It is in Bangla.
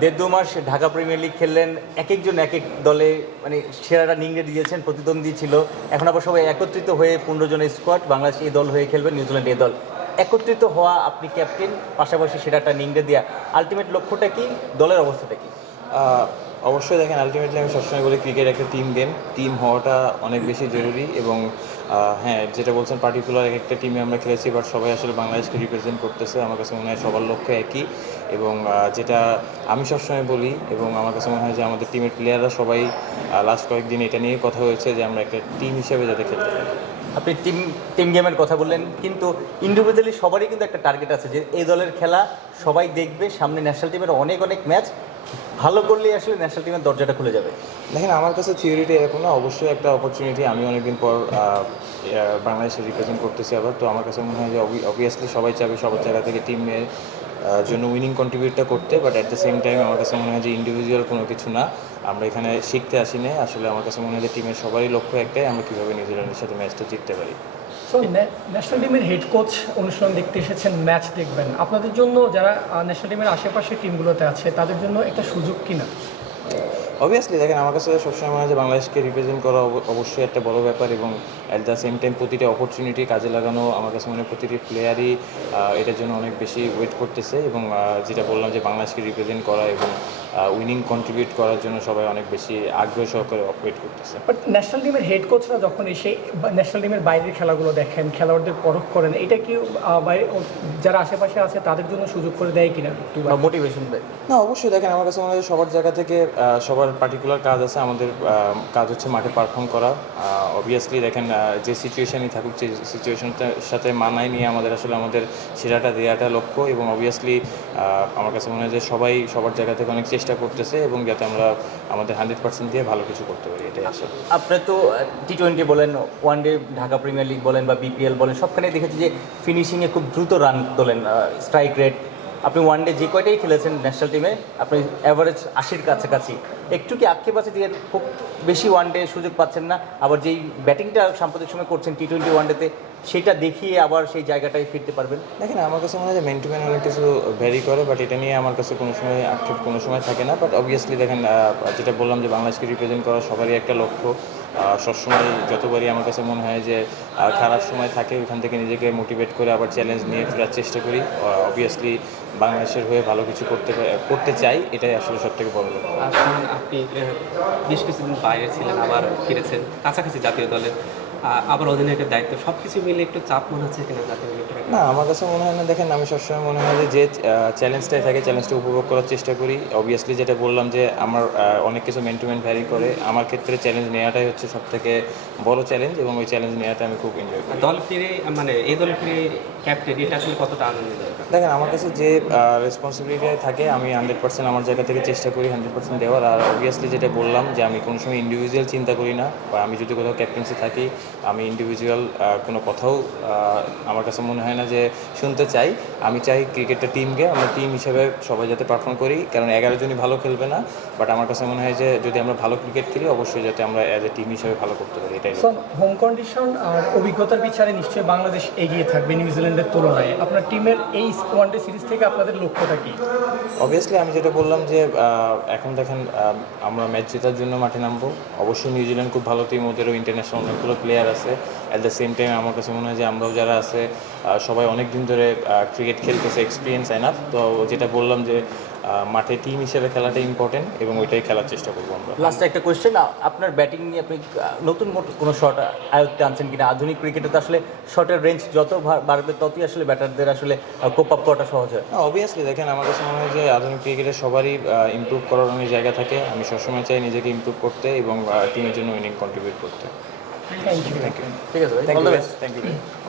দেড় দু মাস ঢাকা প্রিমিয়ার লিগ খেললেন এক একজন এক এক দলে মানে সেরাটা নিংড়ে দিয়েছেন, প্রতিদ্বন্দ্বী ছিল। এখন আবার সবাই একত্রিত হয়ে পনেরো জনের স্কোয়াড বাংলাদেশ এই দল হয়ে খেলবে, নিউজিল্যান্ড এই দল। একত্রিত হওয়া আপনি ক্যাপ্টেন পাশাপাশি সেরাটা নিংড়ে দেওয়া আলটিমেট লক্ষ্যটা কি? দলের অবস্থাটা কি? অবশ্যই দেখেন আলটিমেটলি আমি সবসময় বলি ক্রিকেট একটা টিম গেম টিম হওয়াটা অনেক বেশি জরুরি এবং হ্যাঁ যেটা বলছেন পার্টিকুলার এক একটা টিমে আমরা খেলেছি বাট সবাই আসলে বাংলাদেশকে রিপ্রেজেন্ট করতেছে। আমার কাছে মনে হয় সবার লক্ষ্য একই এবং যেটা আমি সবসময় বলি এবং আমার কাছে মনে হয় যে আমাদের টিমের প্লেয়াররা সবাই লাস্ট কয়েকদিন এটা নিয়ে কথা হয়েছে যে আমরা একটা টিম হিসেবে যাতে খেলতে পারি। আপনি টিম টিম গেমের কথা বললেন, কিন্তু ইন্ডিভিজুয়ালি সবারই কিন্তু একটা টার্গেট আছে যে এই দলের খেলা সবাই দেখবে, সামনে ন্যাশনাল টিমের অনেক অনেক ম্যাচ ভালো করলেই আসলে ন্যাশনাল টিমের দরজাটা খুলে যাবে। দেখেন, আমার কাছে থিওরিটা এরকম না, অবশ্যই একটা অপরচুনিটি আমি অনেকদিন পর বাংলাদেশে রিপ্রেজেন্ট করতেছি আবার, তো আমার কাছে মনে হয় যে অবভিয়াসলি সবাই চাবে, সবার জায়গা থেকে টিমের জন্য উইনিং কন্ট্রিবিউটটা করতে but at the same time আমার কাছে মনে হয় যে ইন্ডিভিজুয়াল কোনো কিছু না। আমরা এখানে শিখতে আসি না আসলে আমার কাছে মনে হয় যে টিমের সবারই লক্ষ্য একটাই, আমরা কীভাবে নিউজিল্যান্ডের সাথে ম্যাচটা জিততে পারি। সো ন্যাশনাল টিমের হেড কোচ অনুষ্ঠান দেখতে এসেছেন ম্যাচ দেখবেন। আপনাদের জন্য যারা ন্যাশনাল টিমের আশেপাশে টিমগুলোতে আছে, তাদের জন্য একটা সুযোগ কিনা? অবভিয়াসলি দেখেন, আমার কাছে সবসময় মনে হয় যে বাংলাদেশকে রিপ্রেজেন্ট করা অব- অবশ্যই একটা বড় ব্যাপার এবং অ্যাট দ্য সেম টাইম প্রতিটা অপরচুনিটি কাজে লাগানো আমার কাছে মনে হয় প্রতিটি প্লেয়ারই এটার জন্য অনেক বেশি ওয়েট করতেছে এবং যেটা বললাম যে বাংলাদেশকে রিপ্রেজেন্ট করা এবং উইনিং কন্ট্রিবিউট করার জন্য সবাই অনেক বেশি আগ্রহ সহকারে ওয়েট করতেছে। বাট ন্যাশনাল টিমের হেড কোচরা যখন এসে ন্যাশনাল টিমের বাইরের খেলাগুলো দেখেন খেলোয়াড়দের পরখ করেন এটা কি যারা আশেপাশে আছে তাদের জন্য সুযোগ করে দেয় কিনা মোটিভেশন দেয়। না অবশ্যই দেখেন আমার কাছে মনে হয় সবার জায়গা থেকে সবার পার্টিকুলার কাজ আছে। আমাদের কাজ হচ্ছে মাঠে পারফর্ম করা। অবভিয়াসলি দেখেন যে সিচুয়েশনই থাকুক যে সিচুয়েশনটার সাথে মানায় নিয়ে আমাদের আসলে আমাদের সেরাটা দেওয়াটা লক্ষ্য। এবং অবভিয়াসলি আমার কাছে মনে হয় যে সবাই সবার জায়গা থেকে অনেক চেষ্টা করতেছে এবং যাতে আমরা আমাদের হান্ড্রেড পার্সেন্ট দিয়ে ভালো কিছু করতে পারি, এটাই আসলে। আপনি তো টি টোয়েন্টি বলেন one day Dhaka premier league বলেন বা বিপিএল বলেন সবখানে দেখেছি যে ফিনিশিংয়ে খুব দ্রুত রান তোলেন স্ট্রাইক রেট আপনি ওয়ান ডে যে কয়টাই খেলেছেন ন্যাশনাল টিমে আপনি অ্যাভারেজ আশির কাছাকাছি। একটু কি আক্ষেপ আছে যে খুব বেশি ওয়ান ডে সুযোগ পাচ্ছেন না? আবার যেই ব্যাটিংটা সাম্প্রতিক সময় করছেন টি টোয়েন্টি ওয়ান ডেতে সেটা দেখিয়ে আবার সেই জায়গাটায় ফিরতে পারবেন? দেখেন, আমার কাছে মনে হয় যে মেন টু ম্যান অনেক কিছু ভ্যারি করে বাট এটা নিয়ে আমার কাছে কোনো সময় আক্ষেপ কোনো সময় থাকে না। বাট অবভিয়াসলি দেখেন যেটা বললাম যে বাংলাদেশকে রিপ্রেজেন্ট করা সবারই একটা লক্ষ্য। সবসময় যতবারই আমার কাছে মনে হয় যে খারাপ সময় থাকে ওইখান থেকে নিজেকে মোটিভেট করে আবার চ্যালেঞ্জ নিয়ে ফেরার চেষ্টা করি। অবভিয়াসলি বাংলাদেশের হয়ে ভালো কিছু করতে করতে চাই এটাই আসলে সব থেকে বড় আপনি বেশ কিছুদিন বাইরে ছিলেন আবার ফিরেছেন কাছাকাছি জাতীয় আহ, আবার অধিনায়কের দায়িত্ব সব কিছু মিলে একটু চাপ মনে হচ্ছে কিনা জাতীয় না আমার কাছে মনে হয় না। দেখেন আমি সবসময় মনে হয় যে চ্যালেঞ্জটাই থাকে চ্যালেঞ্জটা উপভোগ করার চেষ্টা করি। অবভিয়াসলি যেটা বললাম যে আমার অনেক কিছু মেন টু মেন ভ্যারি করে। আমার ক্ষেত্রে চ্যালেঞ্জ নেওয়াটাই হচ্ছে সব থেকে বড় চ্যালেঞ্জ এবং ওই চ্যালেঞ্জ নেওয়াটা আমি খুব এনজয় করি। দল ফিরে মানে এই দলে ফিরে ক্যাপ্টেন এটা আসলে কতটা আনন্দের দেখেন আমার কাছে যে রেসপন্সিবিলিটি থাকে আমি হান্ড্রেড পার্সেন্ট আমার জায়গা থেকে চেষ্টা করি হান্ড্রেড পার্সেন্ট দেওয়ার। আর অবভিয়াসলি যেটা বললাম যে আমি কোনো সময় ইন্ডিভিজুয়াল চিন্তা করি না বা আমি যদি কোথাও ক্যাপ্টেন্সি থাকি আমি ইন্ডিভিজুয়াল কোনো কথাও আমার কাছে মনে হয় না যে শুনতে চাই। আমি চাই ক্রিকেটটা টিমকে আমরা টিম হিসেবে সবাই যাতে পারফর্ম করি কারণ এগারো জনই ভালো খেলবে না। বাট আমার কাছে মনে হয় যে যদি আমরা ভালো ক্রিকেট খেলি অবশ্যই যাতে আমরা অ্যাজ এ টিম হিসেবে ভালো করতে পারি এটাই হোম কন্ডিশন আর অভিজ্ঞতার বিচারে নিশ্চয়ই বাংলাদেশ এগিয়ে থাকবে নিউজিল্যান্ডের তুলনায়। আপনার টিমের এই ওয়ান ডে সিরিজ থেকে আপনাদের লক্ষ্যটা কি? অবভিয়াসলি আমি যেটা বললাম যে এখন দেখেন আমরা ম্যাচ জেতার জন্য মাঠে নামবো। অবশ্যই নিউজিল্যান্ড খুব ভালো টিম ওদেরও ইন্টারন্যাশনাল অনেকগুলো প্লেয়ার আছে। অ্যাট দ্য সেম টাইম আমার কাছে মনে হয় যে আমরাও যারা আছে সবাই অনেক দিন ধরে ক্রিকেট খেলতেছে এক্সপিরিয়েন্স এনাফ তো যেটা বললাম যে মাঠে টিম হিসেবে খেলাটা ইম্পর্টেন্ট এবং ওইটাই খেলার চেষ্টা করব আমরা। লাস্ট একটা কোয়েশ্চেন আপনার ব্যাটিং নিয়ে আপনি নতুন কোনো শট আয়ত্তে আনছেন কিনা? আধুনিক ক্রিকেটে তো আসলে শটের রেঞ্জ যত বাড়বে ততই আসলে ব্যাটারদের আসলে কোপ আপ করাটা সহজ হয়। না অবভিয়াসলি দেখেন আমার কাছে মনে হয় যে আধুনিক ক্রিকেটে সবারই ইম্প্রুভ করার অনেক জায়গা থাকে। আমি সবসময় চাই নিজেকে ইম্প্রুভ করতে এবং টিমের জন্য উইনিং কন্ট্রিবিউট করতে। থ্যাংক ইউ থ্যাংক ইউ ঠিক আছে ভাই thank all you the best thank you